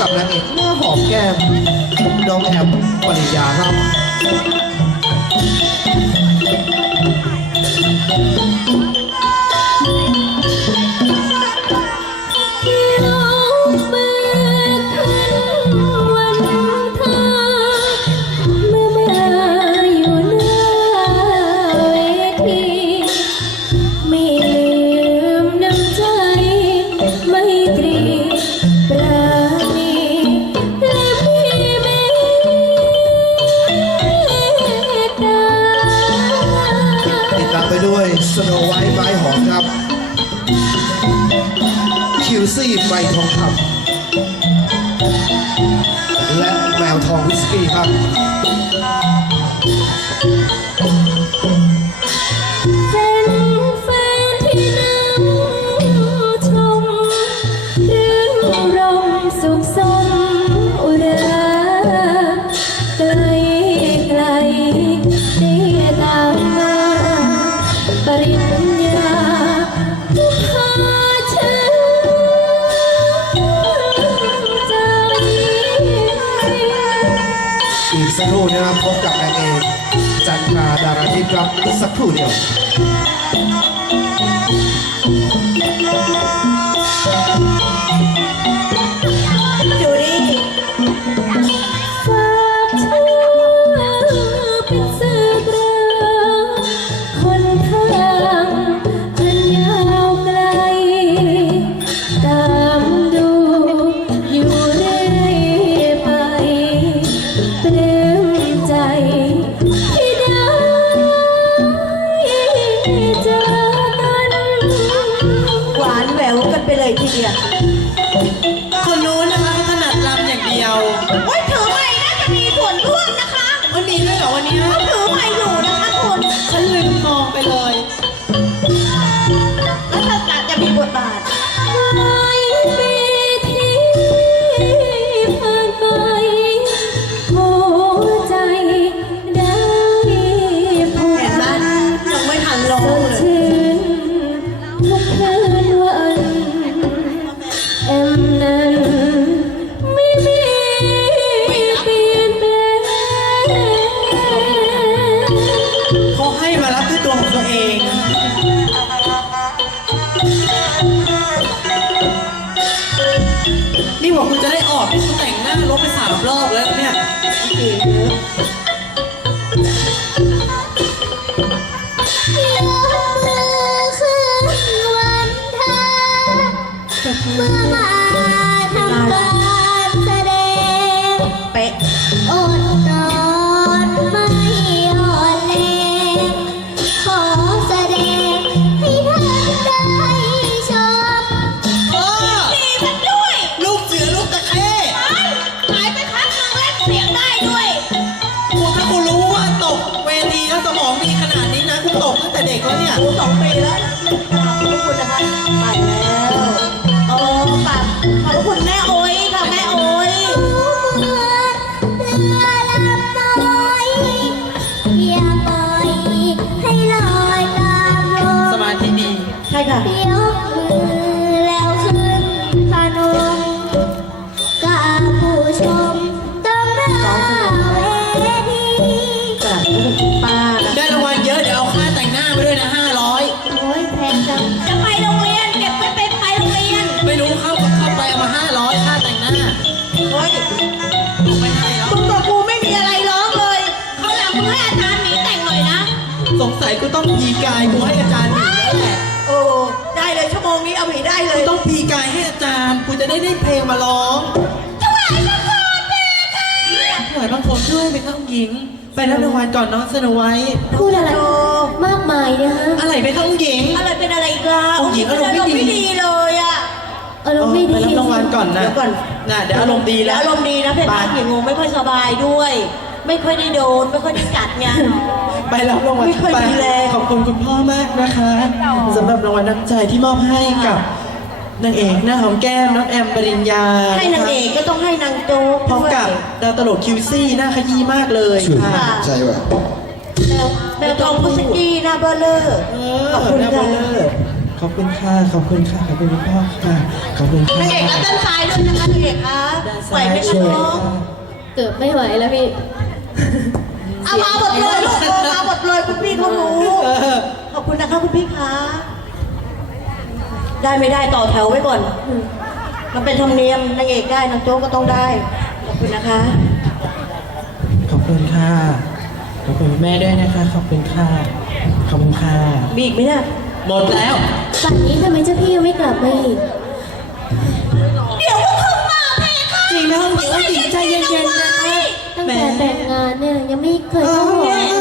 กับนางเอกหน้าหอมแก้มน้องแอมปริยาครับ องครับ คิวซี่ใบทองคำและแมวทองวิสกี้ครับ นะครับพบกับนางเอกจันทราดาราทิพย์ครับสักครู่เดียว ตัวของตัวเองนี่บอกคุณจะได้ออกที่คุณแต่งหน้ารถไปสามรอบแล้วเนี่ยย เด็กแล้วเนี่ยสองปีแล้วขอบคุณนะคะไปแล้ว ต้องพีกายกูให้อาจารย์หนีแล้วแหละโอ้ได้เลยชั่วโมงนี้เอาหมีได้เลกูยต้องพีกายให้อาจารย์กูจะได้ได้เพลงมาร้องถวายพระพรแม่ค่ะถวายบางคนด้วยไปเข้าหญิง ไปรับรางวัลก่อนน้องสโนไว้พูดอะไรมากมายนะฮะอะไรไปเข้าหญิง อะไรเป็นอะไรอีกล่ะเอาหญิงอารมณ์ไม่ดีไม่ดีเลยอะอารมณ์ไม่ไปดีรับรางวัลก่อนนะเดี๋ยวก่อนน่ะเดี๋ยวอารมณ์ดีแล้แล้ววอารมณ์ดีนะเพชรพันหญิงงงไม่ค่อยสบายด้วย ไม่ค่อยได้โดนไม่ค่อยได้กัดไง ไปรับรางวัลไม่เคยมีขอบคุณคุณพ่อมากนะคะสำหรับรางวัลน้ำใจที่มอบให้กับนางเอกหน้าหอมแก้มน้องแอมปริญญาให้นางเอกก็ต้องให้นางโต๊พร้อมกับดาวตลกคิวซี่หน้าขยี้มากเลยค่ะใช่ป่ะแมวทองพุชกี้หน้าเบลเลอร์ขอบคุณค่ะขอบคุณค่ะขอบคุณค่ะขอบคุณพ่อค่ะขอบคุณค่ะนางเอกก็ต้นซ้ายด้วยนะคะนางเอกคะไหวไหมคะน้องเกือบไม่ไหวแล้วพี่ เอามาหมดเลยลูกเอามาหมดเลยคุณพี่เขารู้ขอบคุณนะคะคุณพี่คะได้ไม่ได้ต่อแถวไว้ก่อน มันเป็นธรรมเนียมนางเอกได้นางโจ๊กก็ต้องได้ ขอบคุณนะคะขอบคุณค่ะ ขอบคุณแม่ด้วยนะคะ ขอบคุณค่ะ ขอบคุณค่ะ มีอีกไหมเนี่ยหมดแล้ว ป่านนี้ทำไมเจ้าพี่ยังไม่กลับมาอีก เดี๋ยวก็คงมาแพคะจริงนะเดี๋ยวจริงใจเย็นๆนะ แต่แต่งงานเนี่ยยังไม่เคยเข้าหอ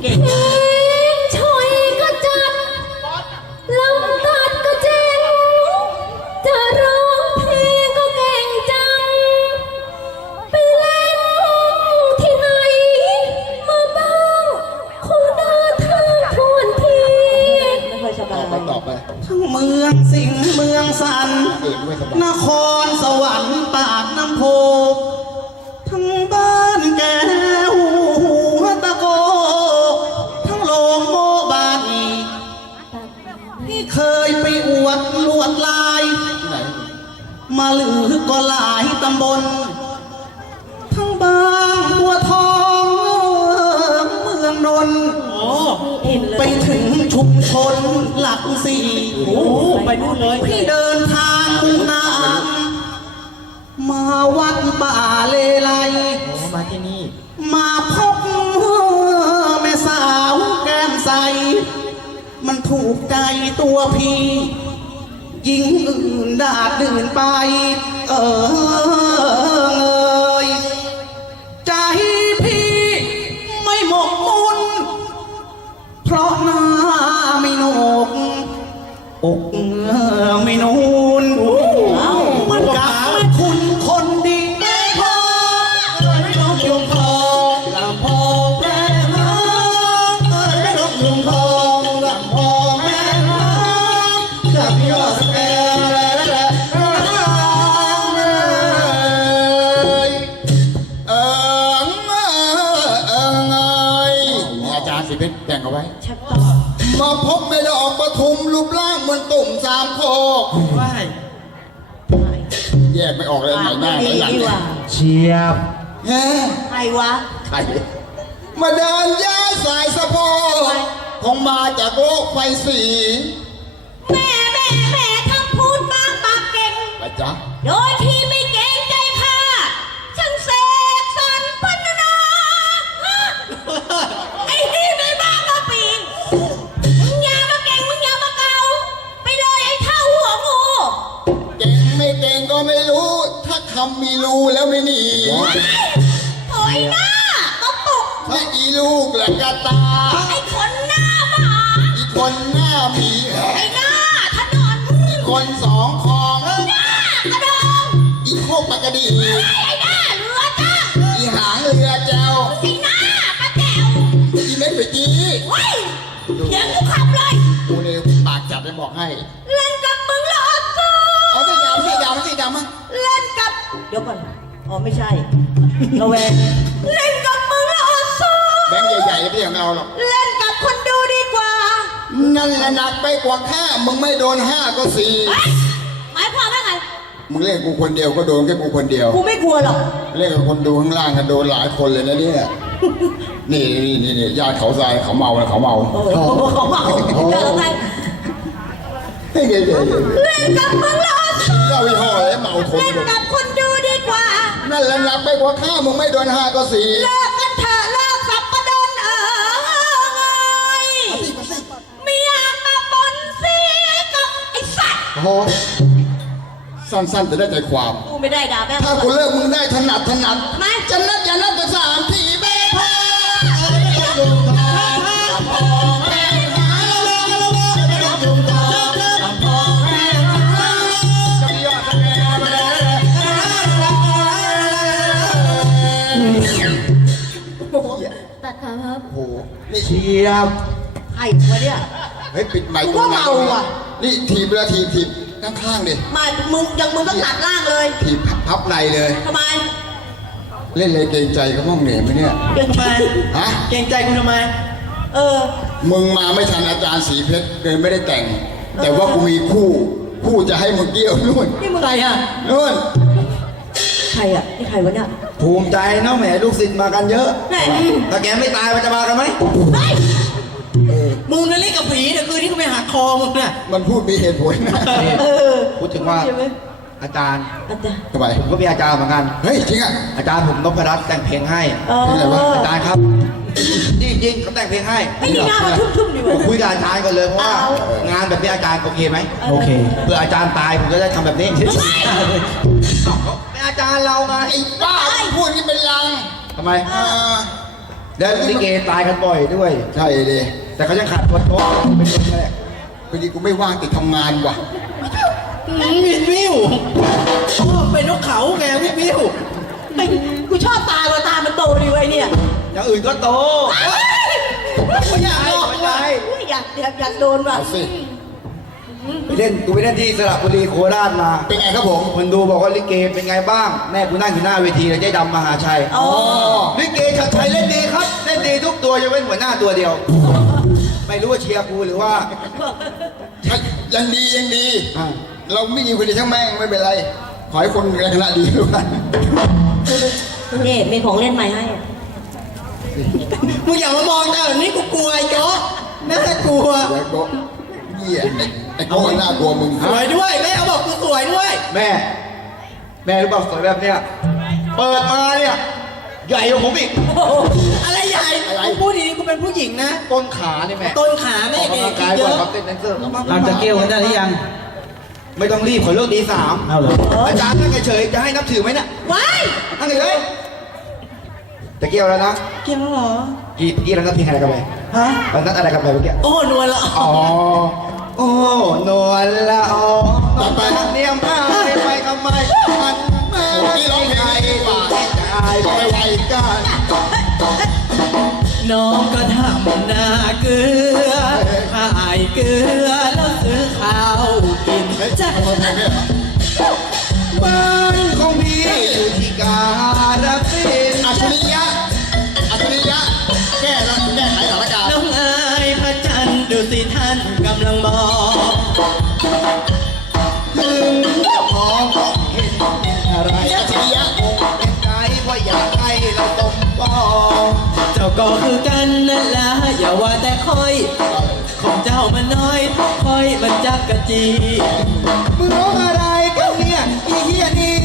对。 มาลือก็หลายตำบล ทั้งบางบัวทองเมืองนนท์ไปถึงชุมชนหลักสี่ไปนู่นเลยพี่เดินทางคุงน้มาวัดป่าเลไลมาที่นี่ มาพบแม่สาวแก้มใส มันถูกใจตัวพี่ ยิงอื่นดาดดื่นไป เออใจพี่ไม่หมกมุ่นเพราะหน้าไม่หนกอกไม่นูนมัน ตุ่มสามโคกว่ายแยกไม่ออกเลยไหนหน้าไหนหลังดีเนี่ว่ะยเชียบแฮะใครวะใครมาเดินย้ายสายสะโพกคงมาจากโลกไฟสีแม่แม่แม่ทำพูดมากปากเก่งไปจ๊ะโดยที่ มีรูแล้วไม่หนีโอยหน้าก็ปุกถ้าอีลูกและกระตา ไอ้คนหน้าหมาอีคนหน้าหมีไอ้หน้าถนนอีคนสองคอง หน้ากระดองอีโคกปากกระดีไอ้หน้าเรือจ้าอีหางเรือแจวไอ้หน้าปลาแจ๋วอีเม็ดไปจีเว้ยเดี๋ยวกูขับเลยกูเนี่ยปากจัดเลยบอกให้ เล่นกับ เดี๋ยวก่อน อ๋อไม่ใช่ ระแวง เล่นกับมึงเหรอซูแบงค์ใหญ่ๆไม่อย่างเราหรอก เล่นกับคนดูดีกว่านั่นแหละหนักไปกว่าข้ามึงไม่โดนห้าก็สี่เฮ้ยหมายความว่าไง มึงเล่นกูคนเดียวก็โดนแค่กูคนเดียว กูไม่กลัวหรอก เล่นกับคนดูข้างล่างก็โดนหลายคนเลยนะเนี่ย นี่นี่นี่นี่ญาติเขาทรายเขาเมาแล้วเขาเมาโอ้โหเขาเมาเจอใครเฮ้ยเฮ้ยเฮ้ยเฮ้ยเล่นกับมึงเหรอซู เล่าอีห่อเลยเมาทนเล่นหมดกับคนดูดีกว่า นั่นแหละหนักไปกว่าข้ามึงไม่โดนห้าก็สี่เลิกกันเถอะเลิกสับปะดนเอ๋ยไม่อยากมาปนเสียกับไอ้สัตว์โอ้โหสั้นๆแต่ได้ใจความ กูไม่ได้ด่าแม่ถ้ากูเลิกมึงได้ถนัดถนัดทำไม โอ้โหนี่เชียบใครวะเนี่ย เฮ้ยปิดไมค์กูว่าเมาว่ะ นี่ทีบเวลาทีบทีบข้างๆดิมามึงยังมึงต้องตัดล่างเลยทีบพับในเลยทำไม เล่นเลยเกรงใจเขาบ้างเหนื่อยไหมเนี่ยเก่งทำไมฮะเก่งใจกูทำไม เออ มึงมาไม่ทันอาจารย์สีเพชรเลยไม่ได้แต่ง แต่ว่ากูมีคู่คู่จะให้มึงเกี่ยวนู่นนี่มึงใครอะนู่นใครอะนี่ใครวะเนี่ย ภูมิใจเนาะแหมลูกศิษย์มากันเยอะแม่ถ้าแกไม่ตายมันจะมากันไหมมึงนั่นเล่นกับผีเดี๋ยวคืนนี้กูไปหักคอมึงเนี่ยมันพูดมีเหตุผลนะเออพูดถึงว่าใช่ไหมอาจารย์ อาจารย์ทำไมผมก็มีอาจารย์เหมือนกัน เฮ้ยจริงอะอาจารย์ผมนพรัตน์แต่งเพลงให้ เออเป็นไรวะ อาจารย์ครับจริงจริงๆเขาแต่งเพลงให้ไอ้นี่หน้ามาทุ่มๆดีผวะมคุยกับอาจารย์ก่อนเลยเพราะว่า เอา งานแบบนี้อาจารย์โอเคไหมโอเค เพื่ออาจารย์ตายผมจะได้ทำแบบนี้ เป็นอาจารย์เราไงไอ้บ้าพูดนี่เป็นลังทำไมอ่าแล้วลิเกตายกันบ่อยด้วย ใช่เลยแต่เขายังขาดคนโต๊ะเป็นคนแรกพอดีกูไม่ว่างติดทำงานว่ะ วินวิวชอบเป็นนกเขาไงวินวิวไอ้กูชอบตาว่าตามันโตดีไว้เนี่ยอย่างอื่นก็โตกูอยากลองว่ะอยากอยากอยากโดนว่ะเอาสิ ไปเล่นกูไปเล่นที่สระบุรีโคราชมาเป็นไงครับผม คนดูบอกว่าลิเกเป็นไงบ้าง แม่กูนั่งอยู่หน้าเวทีเลยเจ๊ดำมหาชัยอ๋อ ลิเกชัดชัยเล่นดีครับ เล่นดีทุกตัวยกเว้นหัวหน้าตัวเดียว ไม่รู้ว่าเชียร์กูหรือว่า ยังดียังดี อ่า เราไม่มีคนดีช่างแม่งไม่เป็นไร ขอให้คนในคณะดีด้วยกันนี่มีของเล่นใหม่ให้ มึงอย่ามามองตาแบบนี้กูกลัวไอ้โจ๊กน่ากลัวเดี๋ยวโก็เหี้ยไอ้ไอ้โก็น่ากลัวมึงสวยด้วยแม่เขาบอกกูสวยด้วย แม่ แม่รู้เปล่าสวยแบบเนี้ยเปิดมาเนี่ยใหญ่กว่าผมอีกอะไรใหญ่กูพูดดีๆกูเป็นผู้หญิงนะ ต้นขาเนี่ยแม่ต้นขาแม่ออกเอกกำลังกายเยก่อนอะครับเต้นแดนเซอร์ครับเราจะเกี่ยวกันได้หรือยัง ไม่ต้องรีบขอเลิกดีสามเอาเหรอ อาจารย์นั่งเฉยๆจะให้นับถือไหมเนี่ยว้ายนั่งเฉยๆจะเกี่ยวแล้วนะเกี่ยวแล้วเหรอกี่กี่เรานัดเพลงอะไรกันไปฮะเรานัดอะไรกันไปเมื่อกี้โอ้นวลละอ๋อ โอ้นวลละอ๋อต่อไปเนียมผ้าไปไปก็ไม่มันไม่ที่ร้องเพลงดีกว่าใจไปไวกันน้องก็ทำหน้าเกลือขายเกลือแล้วซื้อข้าวกินเฮ้ยจะบ้า อะไรอัจฉริยะคงเป็นใจเพราอยากให้เราสมปองเจ้าก็คือกันนั่นละอย่าว่าแต่คอย ของเจ้ามันน้อยคอยมันจักกะจีมึงร้องอะไรกันเนี่ยอีเฮียนี่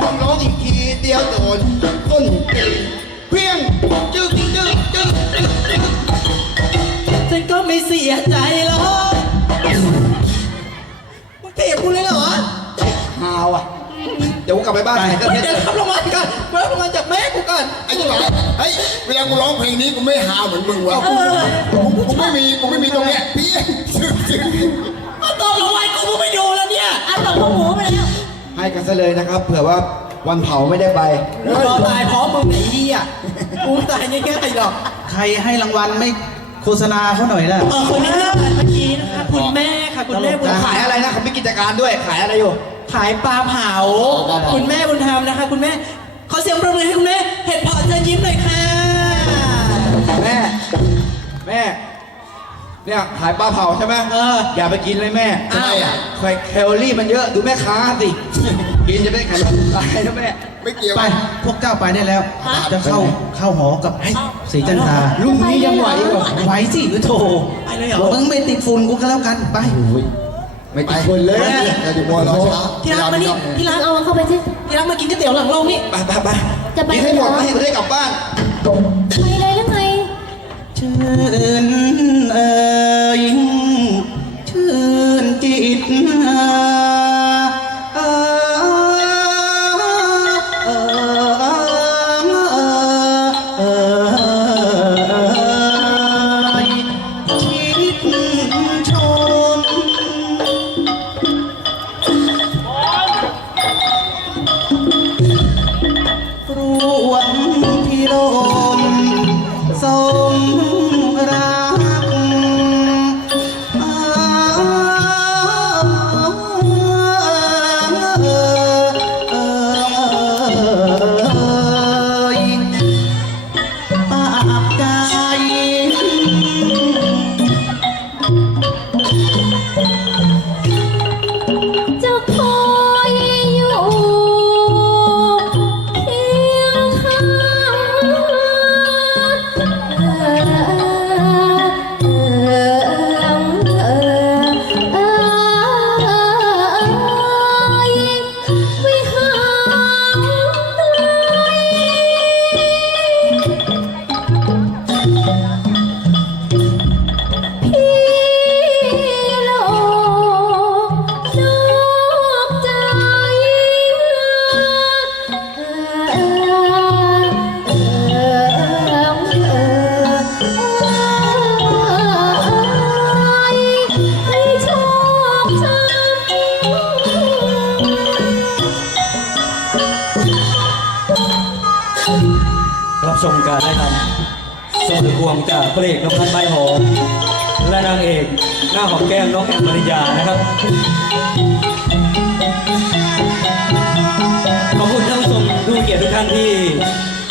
มึงร้องอีกทีเดียวโดนต้นตีเพียงจึ๊กจึ๊กจึ๊กจึ๊กจึ๊กฉันก็ไม่เสียใจ กูกลับไปบ้านไหนก็เดี๋เท็ยวจขับลงมาก่อนเดี๋ยวลงมาจากแม่กูก่อนไอ้ที่ไหนเฮ้ยเวลากูร้องเพลงนี้กูไม่ฮาเหมือนมึงวะกูกูไม่มีกูไม่มีตรงเนี้ยเพี้ยซึ้งซึ้งก็ตกลงไปกูไม่ดูแล้วเนี่ยอะตกหัวหมูไปแล้วให้กันซะเลยนะครับ เผื่อว่าวันเผาไม่ได้ไปกูรอตายพร้อมมึงไอ้เหี้ยกูตายง่ายๆหรอกใครให้รางวัลไม่โฆษณาเขาหน่อยล่ะเออคนนี้ที่ผ่านเมื่อกี้นะคะคุณแม่ค่ะ คุณแม่บุญธรรมขายอะไรนะเขามีกิจการด้วยขายอะไรอยู่ขายปลาเผา คุณแม่บุญธรรมนะคะ คุณแม่ขอเสียงปรบมือให้คุณแม่เห็ดเพาะเชิญยิ้มหน่อยค่ะ แม่ แม่ เนี่ยขายปลาเผาใช่ไหมเอออย่าไปกินเลยแม่ทำไมอะ แคลแคลอรี่มันเยอะดูแม่ค้าสิ กินจะได้ไขมันตายนะแม่ ไม่เกี่ยวไป พวกเจ้าไปได้แล้วจะเข้าเข้าหอกับสีจันทรารุ่นนี้ยังไหวเหรอ ไหวสิหรือโถไปเลยเหรอ มึงไม่ติดฝุ่นกูก็แล้วกันไป ไม่ติดคนเลยไปเราจะมัวรอช้าที่รักมานี่ที่รักเอาเข้าไปสิที่รักมากินก๋วยเตี๋ยวหลังโรงนี่ไปไปไปจะไปกินให้หมดไม่ให้กูได้กลับบ้านไปเลยหรือไงชื่น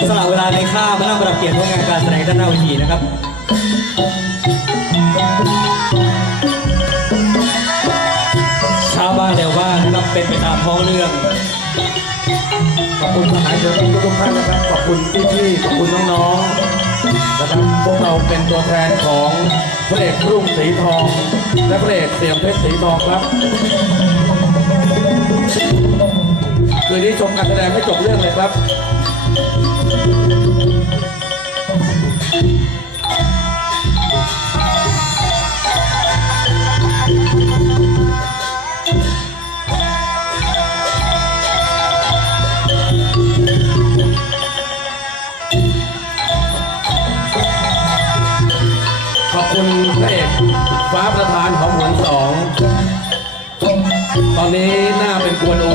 สละเวลาในค่ามานั่งประเกียรติผลงานการแสดงด้านหน้าเวทีนะครับชาวบ้านเดีวว่านะครับเป็นไปตามท้องเรื่องขอบคุณทหารเรือทุกท่านนะครับขอบคุณพี่ๆขอบคุณน้องๆนะครับพวกเราเป็นตัวแทนของพระเอกรุ่งสีทอง และพระเอกเสียงเพชรสีทองครับคืนนี้ชมการแสดงไม่จบเรื่องเลยครับ ขอบคุณพระฟ้าประธานของหงสอง ตอนนี้หน้าเป็นกวนอู